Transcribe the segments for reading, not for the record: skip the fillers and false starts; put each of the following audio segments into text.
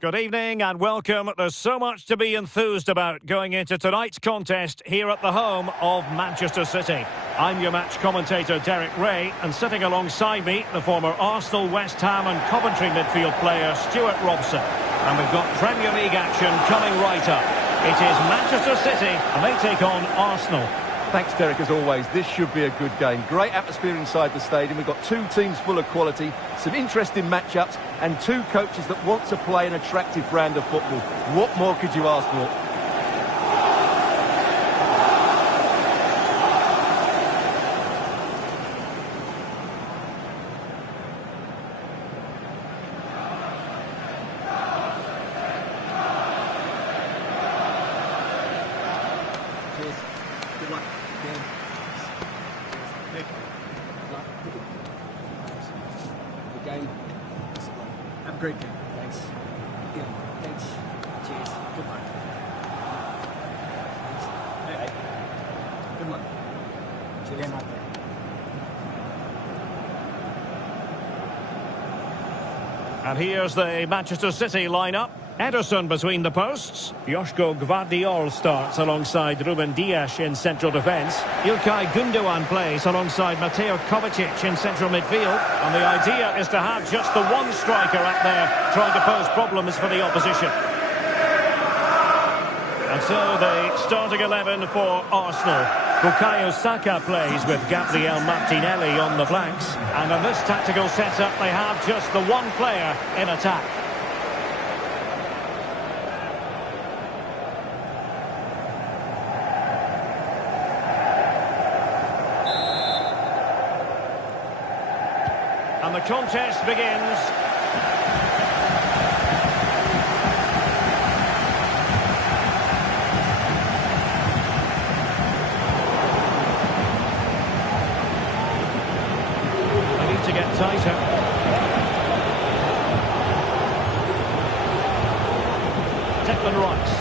Good evening and welcome. There's so much to be enthused about going into tonight's contest here at the home of Manchester City. I'm your match commentator Derek Ray, and sitting alongside me, the former Arsenal, West Ham and Coventry midfield player Stuart Robson. And we've got Premier League action coming right up. It is Manchester City and they take on Arsenal. Thanks, Derek, as always. This should be a good game. Great atmosphere inside the stadium. We've got two teams full of quality, some interesting matchups, and two coaches that want to play an attractive brand of football. What more could you ask for? Good luck. Good game. Have a great game. Thanks. Good. Thanks. Cheers. Good luck. Thanks. Hey. Good luck. Cheers. Game right there. And here's the Manchester City lineup. Ederson between the posts. Joško Gvardiol starts alongside Ruben Dias in central defence. İlkay Gündoğan plays alongside Mateo Kovacic in central midfield. And the idea is to have just the one striker up there trying to pose problems for the opposition. And so the starting 11 for Arsenal. Bukayo Saka plays with Gabriel Martinelli on the flanks. And in this tactical setup they have just the one player in attack. And the contest begins. They need to get tighter. Declan Rice.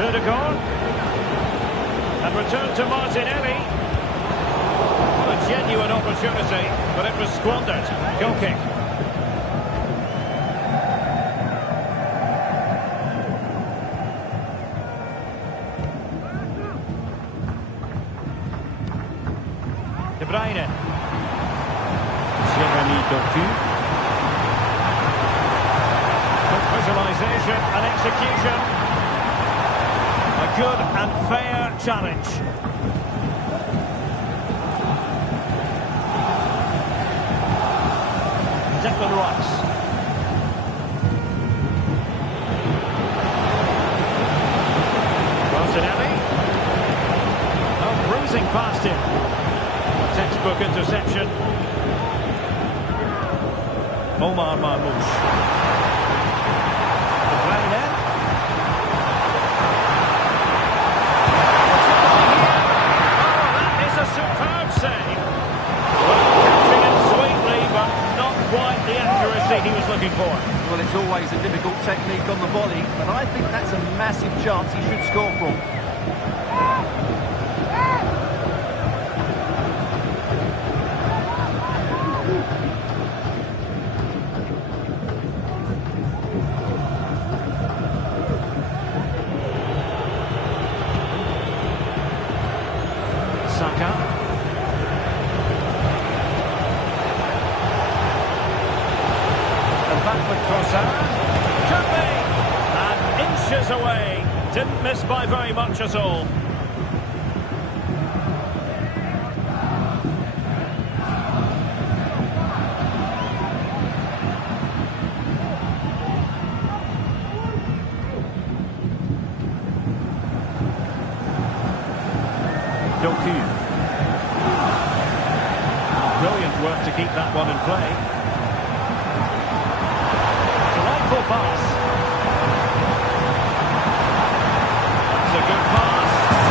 Ødegaard. And return to Martinelli. A genuine opportunity, but it was squandered. Goal kick. De Bruyne. Jeremy Doku. Good visualisation and execution. A good and fair challenge. Declan Rice. Martinelli. Oh, bruising past him. Textbook interception. Omar Marmoush. De Bruyne. Oh, that is a superb save. Well, catching it sweetly, but not quite the accuracy he was looking for. Well, it's always a difficult technique on the volley, but I think that's a massive chance he should score from. Saka. And back with Trossard. Could be! And inches away. Didn't miss by very much at all. Doku. Brilliant work to keep that one in play. Delightful pass. That's a good pass.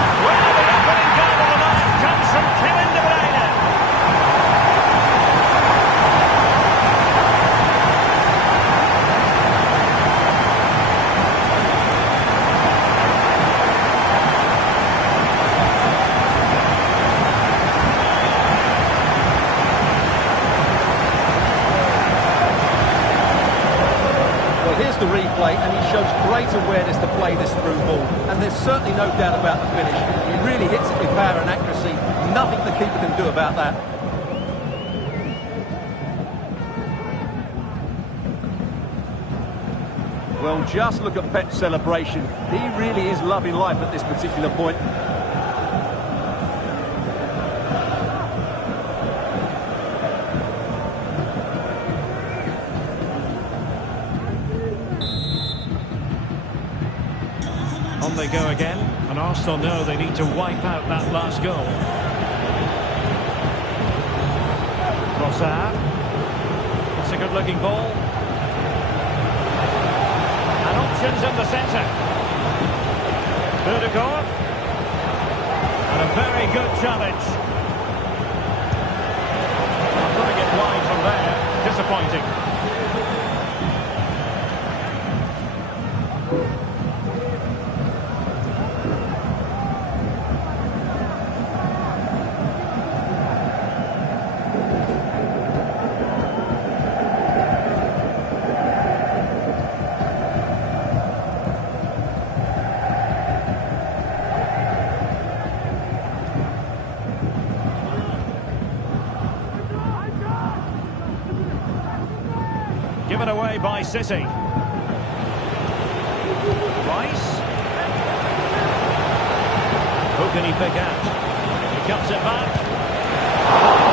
Here's the replay, and he shows great awareness to play this through ball. And there's certainly no doubt about the finish. He really hits it with power and accuracy. Nothing the keeper can do about that. Well, just look at Pep's celebration. He really is loving life at this particular point. On they go again, and Arsenal know they need to wipe out that last goal. Trossard. It's a good-looking ball. And options in the centre. Odegaard. And a very good challenge. Putting it wide from there. Disappointing. Given away by City. Rice. Who can he pick out? He cuts it back.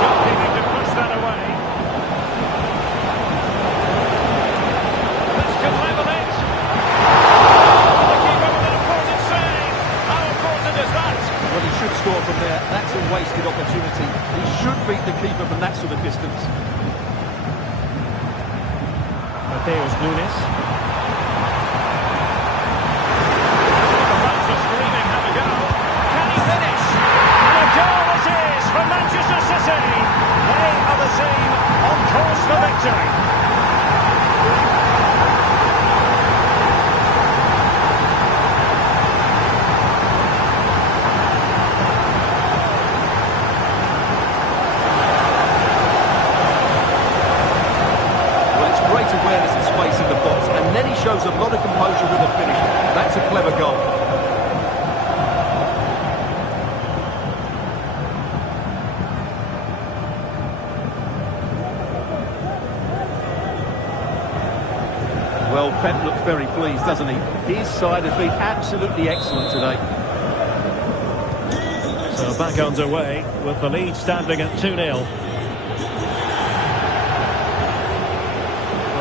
Goalkeeping to push that away. This could level it. The keeper with an important save. How important is that? Well, he should score from there. That's a wasted opportunity. He should beat the keeper from that sort of distance. Mateus Nunes. The fans are screaming, have a go. Can he finish? And a goal it is for Manchester City. They are the team on course for victory. Awareness and space in the box, and then he shows a lot of composure with a finish. That's a clever goal. Well, Pep looks very pleased, doesn't he? His side has been absolutely excellent today. So back underway with the lead standing at 2-0.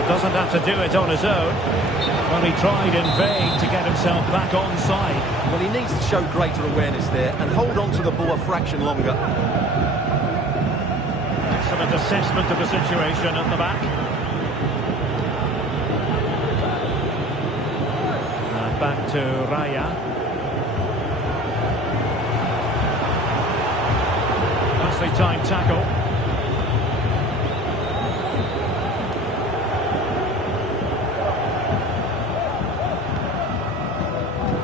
Doesn't have to do it on his own. Well, he tried in vain to get himself back on side. Well, he needs to show greater awareness there and hold on to the ball a fraction longer. Excellent assessment of the situation at the back. And back to Raya. Nicely timed tackle.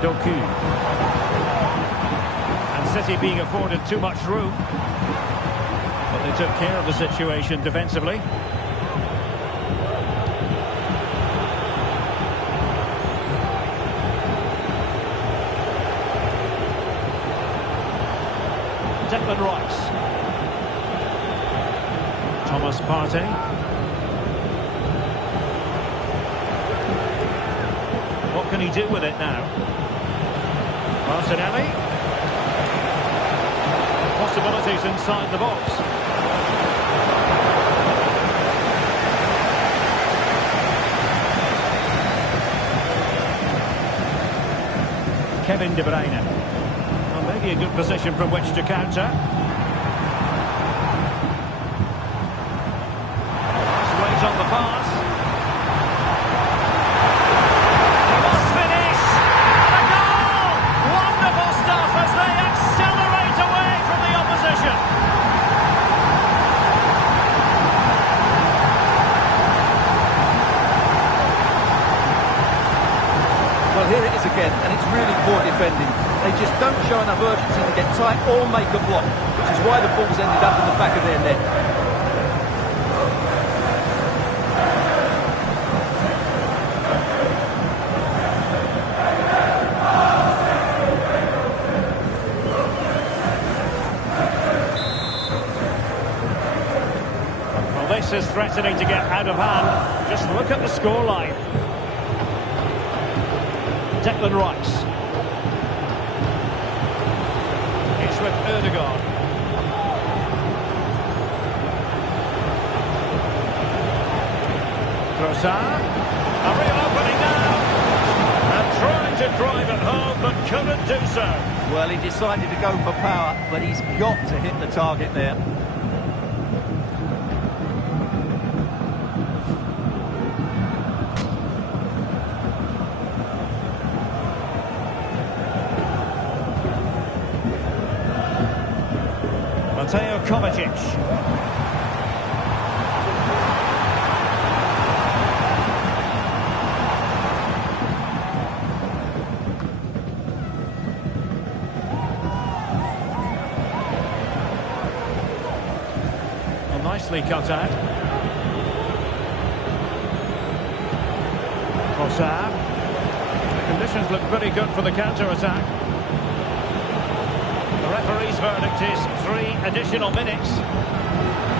Doku. And City being afforded too much room. But they took care of the situation defensively. Declan Rice. Thomas Partey. What can he do with it now? Martinelli. Possibilities inside the box. Kevin De Bruyne. Well, maybe a good position from which to counter. Let's wait on the pass. Well, here it is again, and it's really poor defending. They just don't show enough urgency to get tight or make a block, which is why the ball's ended up in the back of their net. is threatening to get out of hand. Just look at the scoreline. Declan Rice. It's with Erdogan. Trossard. A real opening now. And trying to drive it home, but couldn't do so. Well, he decided to go for power, but he's got to hit the target there. Mateo Kovacic. Nicely cut out. Trossard. The conditions look pretty good for the counter-attack. The referee's verdict is 3 additional minutes.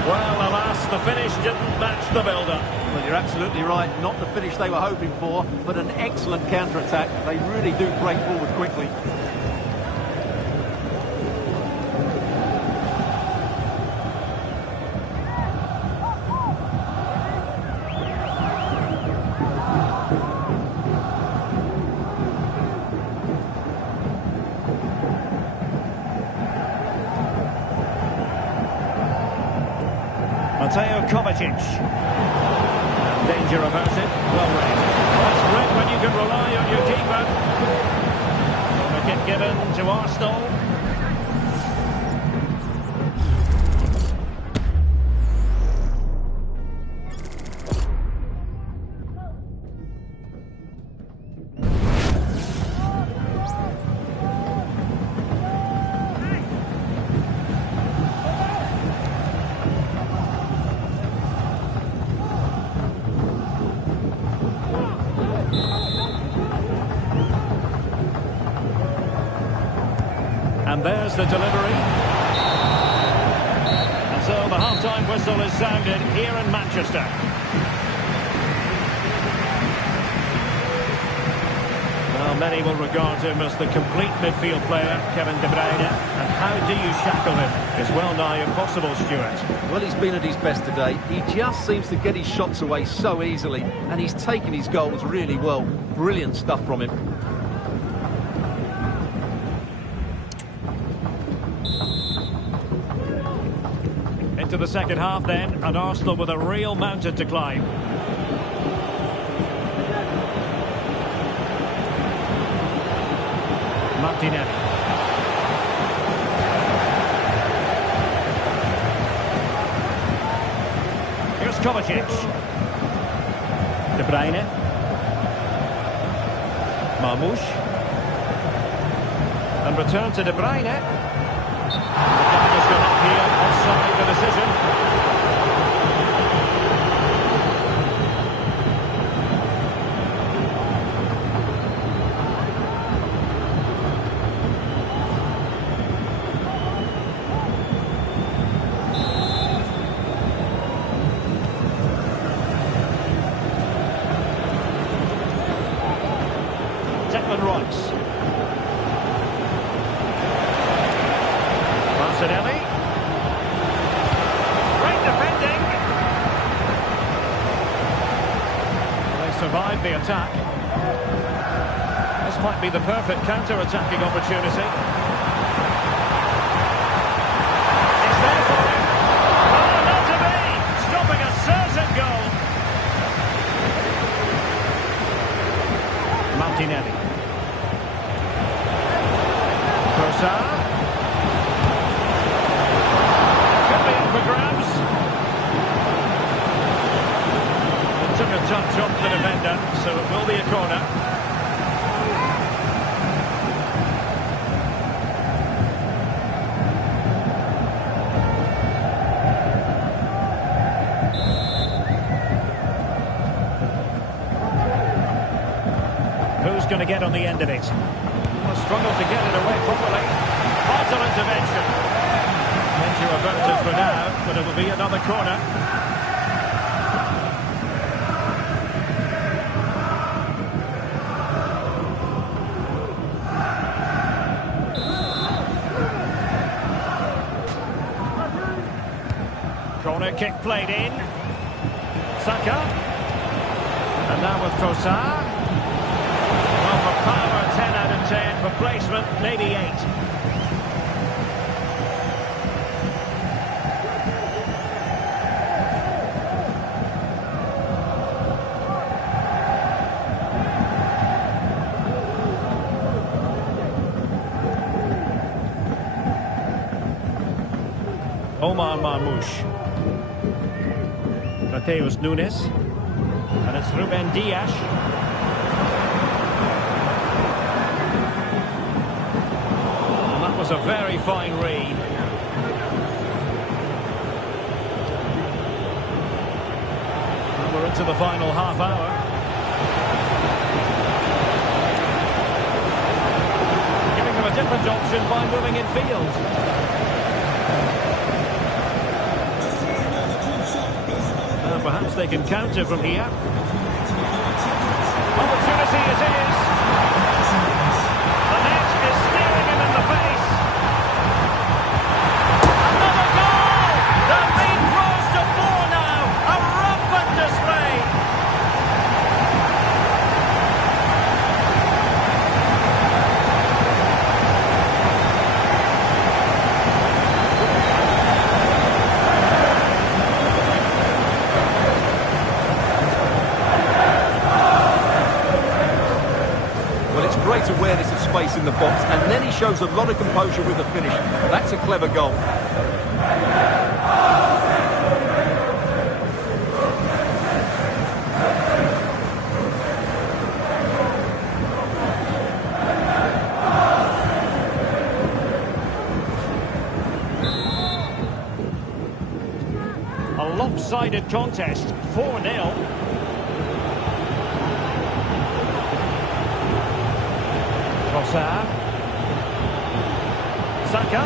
Well, alas, the finish didn't match the build-up. Well, you're absolutely right. Not the finish they were hoping for, but an excellent counter-attack. They really do break forward quickly. Mateo Kovacic. Danger averted. Well read. Oh, it's great when you can rely on your keeper. Wicket given to Arsenal. And there's the delivery. And so the half-time whistle is sounded here in Manchester. Well, many will regard him as the complete midfield player, Kevin De Bruyne. And how do you shackle him? It's well nigh impossible, Stuart. Well, he's been at his best today. He just seems to get his shots away so easily, and he's taken his goals really well. Brilliant stuff from him. Into the second half then, and Arsenal with a real mountain to climb. Martinelli. Here's Kovacic. De Bruyne. Marmoush. And return to De Bruyne. Has gone up here, offside the decision. Declan Rice. Martinelli. Great defending. They survived the attack. This might be the perfect counter-attacking opportunity. It's there for him. Oh, not to be! Stopping a certain goal. Martinelli. Trossard. For grabs. It took a touch off the defender, so it will be a corner. Who's going to get on the end of it? Will struggle to get it away properly. Vital intervention. Danger averted for now, but it'll be another corner. Corner kick played in. Saka. And now with Trossard. Well, for power, 10 out of 10. For placement, maybe 8. Omar Marmoush. Mateus Nunes. And it's Ruben Dias. And that was a very fine read. And we're into the final half hour. Giving them a different option by moving in field. Perhaps they can counter from here. Opportunity it is. The net is staring him in the face. Another goal! The lead grows to 4 now. A rampant display. Great awareness of space in the box, and then he shows a lot of composure with the finish. That's a clever goal. A lopsided contest, 4-0. Trossard. Saka.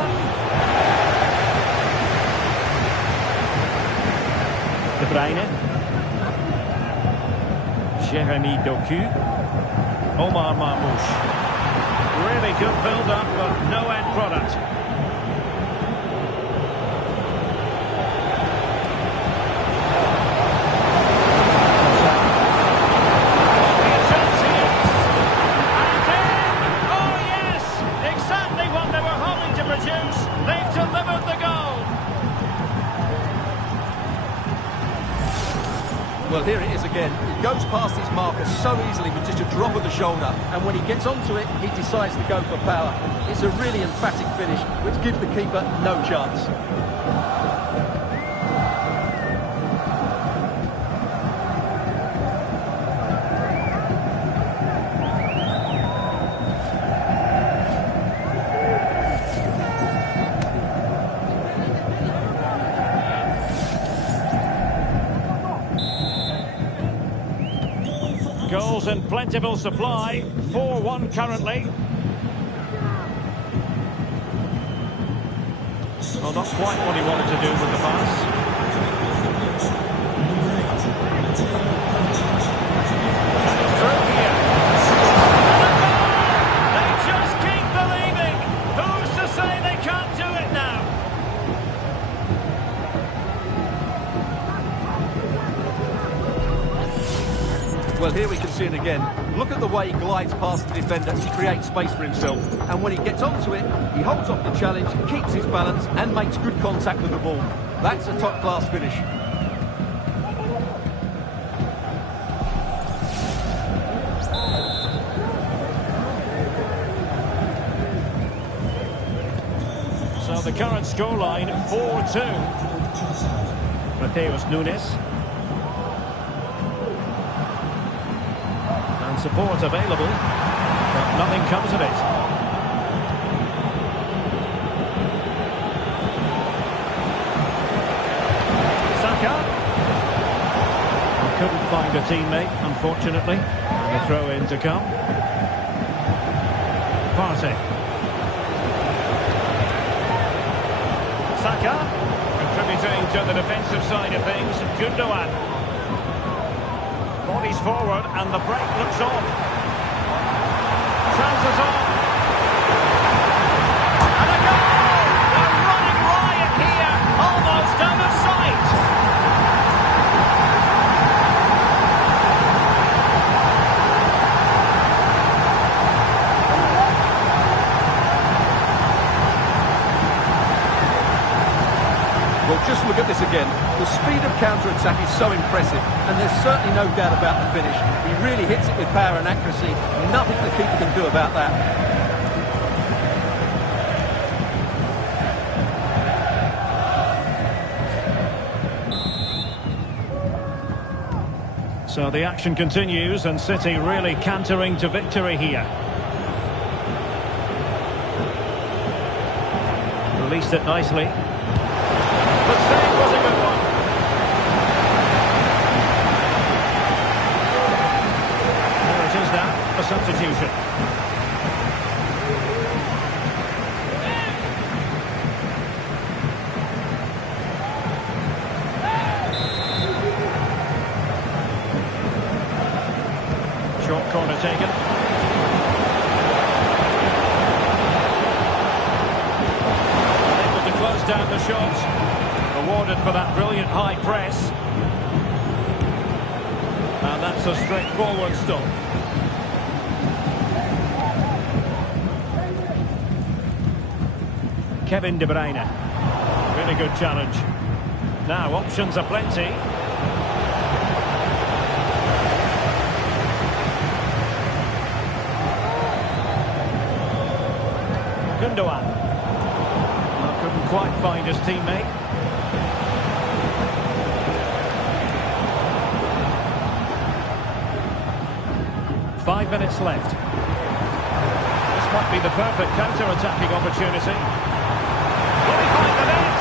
De Bruyne. Jeremy Doku. Omar Marmoush. Really good build-up, but no end product. They've delivered the goal. Well, here it is again. He goes past his marker so easily with just a drop of the shoulder, and when he gets onto it, he decides to go for power. It's a really emphatic finish, which gives the keeper no chance. Goals in plentiful supply, 4-1 currently. Well, not quite what he wanted to do with the pass. And it's through here. They just keep believing. Who's to say they can't do it now? Well, here we can see it again. Look at the way he glides past the defender to create space for himself. And when he gets onto it, he holds off the challenge, keeps his balance, and makes good contact with the ball. That's a top-class finish. So the current scoreline, 4-2. Mateus Nunes. Support available, but nothing comes of it. Saka. Couldn't find a teammate, unfortunately. And the throw-in to come. Partey. Saka, contributing to the defensive side of things. Gundogan. Bodies forward and the break looks on. Chances on. And a goal! They're running riot here, almost out of sight. at this again. The speed of counter-attack is so impressive, and there's certainly no doubt about the finish. He really hits it with power and accuracy. Nothing the keeper can do about that. So the action continues, and City really cantering to victory here. Released it nicely. The save was a good one. There it is now, a substitution. Short corner taken. Able to close down the shots. Rewarded for that brilliant high press. And that's a straightforward stop. Kevin De Bruyne. Really good challenge. Now options are plenty. Gundogan. Well, couldn't quite find his teammate. Five minutes left. This might be the perfect counter-attacking opportunity. Will he find the net?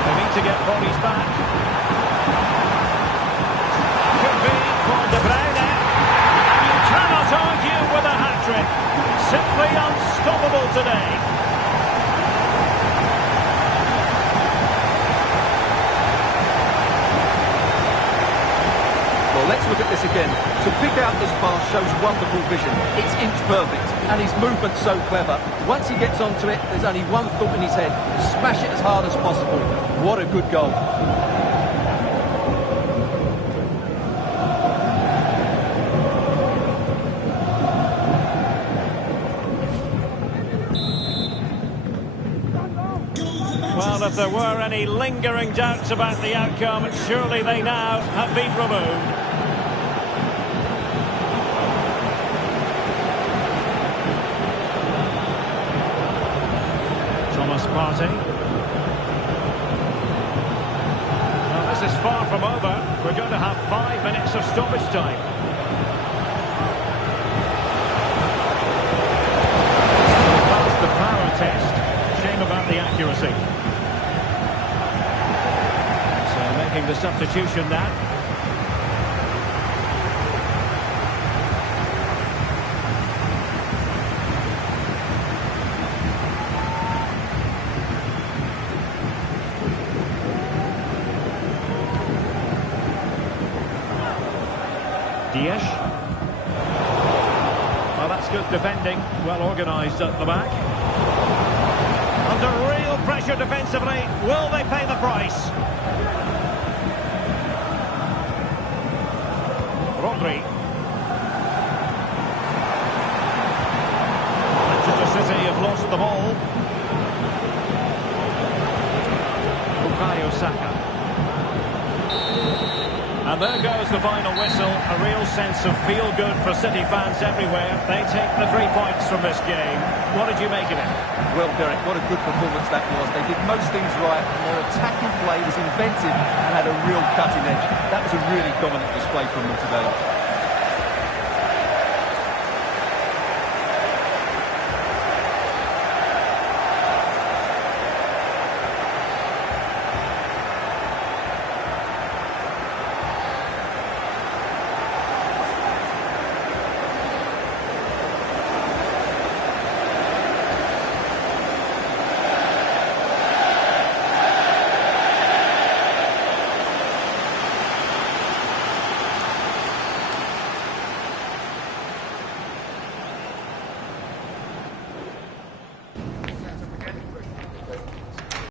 They need to get bodies back. Could be for De Bruyne. And you cannot argue with a hat-trick. Simply unstoppable today. Well, let's look at this again. To pick out this pass shows wonderful vision. It's inch perfect, and his movement's so clever. Once he gets onto it, there's only one thought in his head: smash it as hard as possible. What a good goal. Well, if there were any lingering doubts about the outcome, surely they now have been removed. Partey. Well, this is far from over. We're going to have 5 minutes of stoppage time. That's the power test. Shame about the accuracy. So making the substitution now. Well, that's good defending, well organised at the back. Under real pressure defensively, will they pay the price? Rodri. Manchester City have lost the ball. Bukayo Saka. And there goes the final whistle. A real sense of feel-good for City fans everywhere. They take the 3 points from this game. What did you make of it? Well, Derek, what a good performance that was. They did most things right, and their attacking play was inventive and had a real cutting edge. That was a really dominant display from them today.